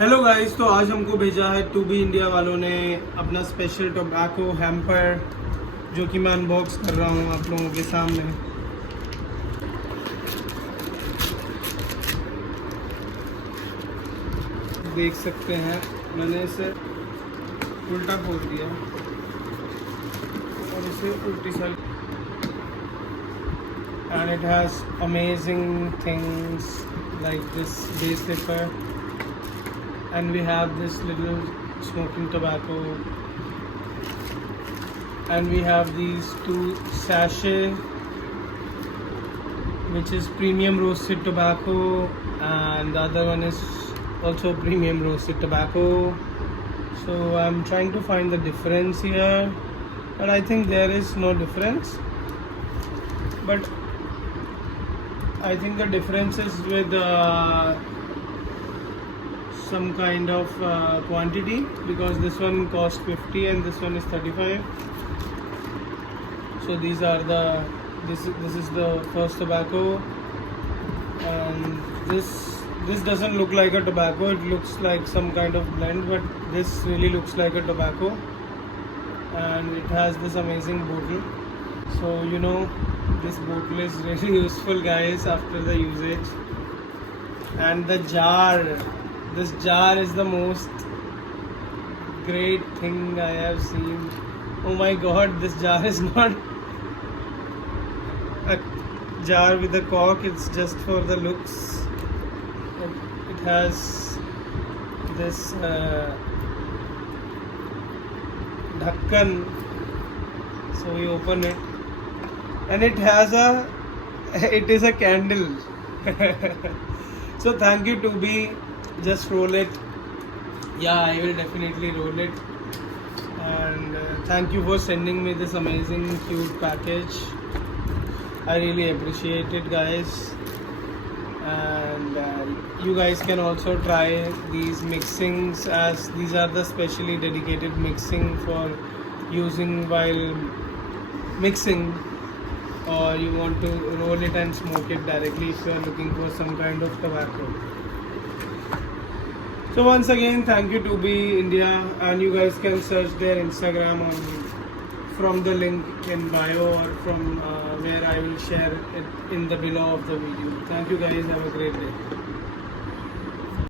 Hello guys, तो आज हमको भेजा है टूबी इंडिया वालों ने अपना स्पेशल टोबैको हैम्पर, जो कि मैं अनबॉक्स कर रहा हूँ आप लोगों के सामने। देख सकते हैं, मैंने इसे उल्टा खोल दिया और इसे उल्टी side, and it has amazing things like this base zipper, and we have this little smoking tobacco, and we have these two sachets which is premium roasted tobacco, and the other one is also premium roasted tobacco. So I'm trying to find the difference here, but I think there is no difference, but I think the difference is with some kind of quantity, because this one costs 50 and this one is 35. So these are this is the first tobacco, and this doesn't look like a tobacco. It looks like some kind of blend, but this really looks like a tobacco, and it has this amazing bottle. So this bottle is really useful, guys, after the usage. And the jar, this jar is the most great thing I have seen. Oh my god, this jar is not a jar with a cork, it's just for the looks. It has this dhakkan, so we open it, and it is a candle. So thank you Toobie, just roll it. Yeah, I will definitely roll it. And thank you for sending me this amazing cute package. I really appreciate it, guys. And you guys can also try these mixings, as these are the specially dedicated mixing for using while mixing, or you want to roll it and smoke it directly if you are looking for some kind of tobacco. So once again, thank you Toobie India, and you guys can search their Instagram from the link in bio, or from where I will share it in the below of the video. Thank you guys, have a great day.